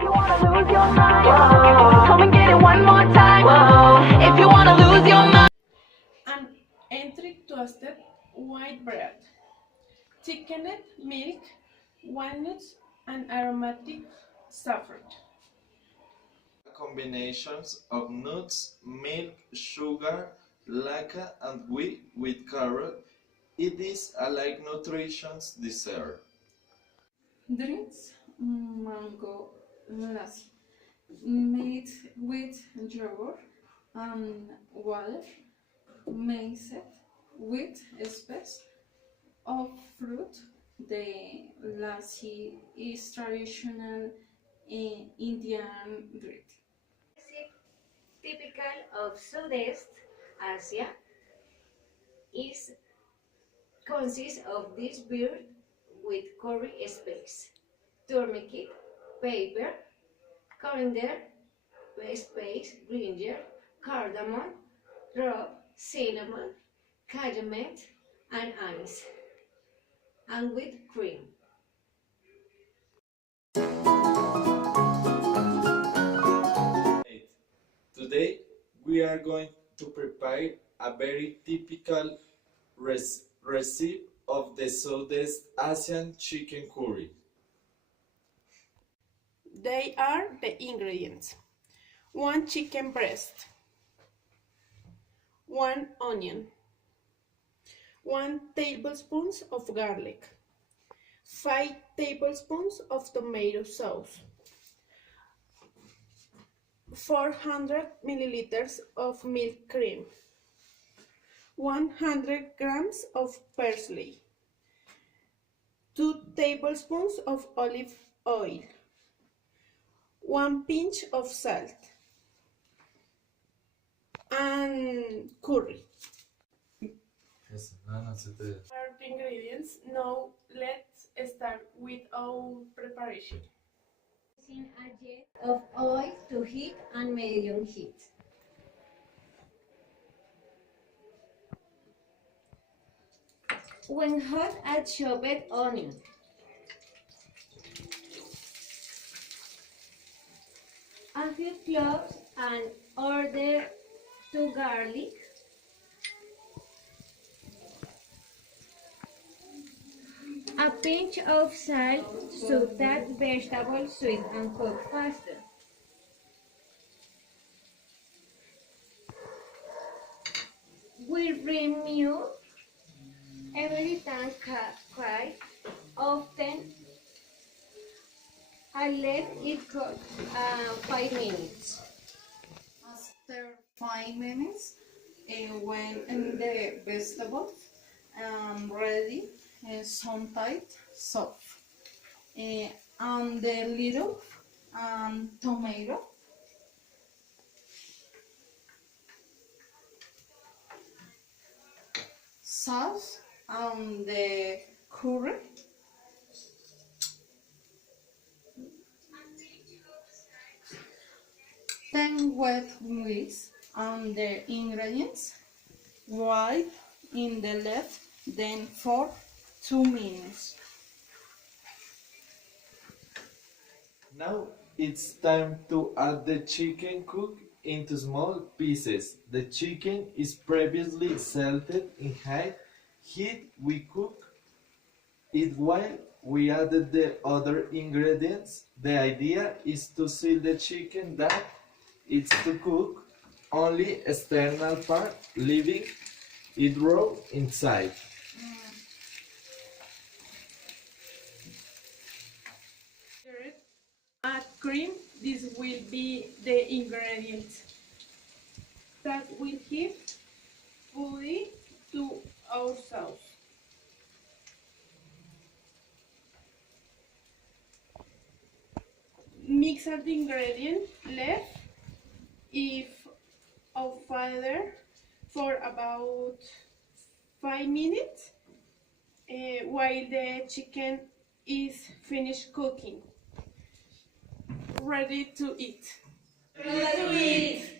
you wanna lose your mind, whoa, come and get it one more time. Whoa, if you wanna lose your mind. And entry toasted white bread, thickened milk, walnuts, and aromatic saffron. Combinations of nuts, milk, sugar, laca, and wheat with carrot. It is a light nutritious dessert. Drinks: mango lassi, made with yogurt and water, mixed with species of fruit. The lassi is traditional Indian drink. Typical of Southeast Asia is consists of this beer with curry spice, turmeric, pepper, coriander, spice, ginger, cardamom, rub, cinnamon, cardamom, and anise, and with cream. Today we are going to prepare a very typical recipe of the Southeast Asian chicken curry. They are the ingredients: 1 chicken breast, 1 onion, 1 tablespoon of garlic, 5 tablespoons of tomato sauce, 400 milliliters of milk cream, 100 grams of parsley, 2 tablespoons of olive oil, 1 pinch of salt, and curry. Are the ingredients. Now let's start with our preparation. Using a jet of oil to heat and medium heat. When hot, add chopped onion. A few cloves and order 2 garlic. A pinch of salt so that vegetables sweet and cook faster. We remove every time quite often and let it cook 5 minutes. After 5 minutes, when the vegetables ready, some tight, soft, and the little tomato, sauce, and the curry, then wet mix and the ingredients, while in the left, then for 2 minutes. Now it's time to add the chicken cooked into small pieces. The chicken is previously salted in high heat. We cook it while we added the other ingredients. The idea is to seal the chicken that it's to cook only external part, leaving it raw inside. Add cream. This will be the ingredients that will give fully to our sauce. Mix the ingredients left if of fire for about 5 minutes while the chicken is finished cooking. Ready to eat. Ready to eat.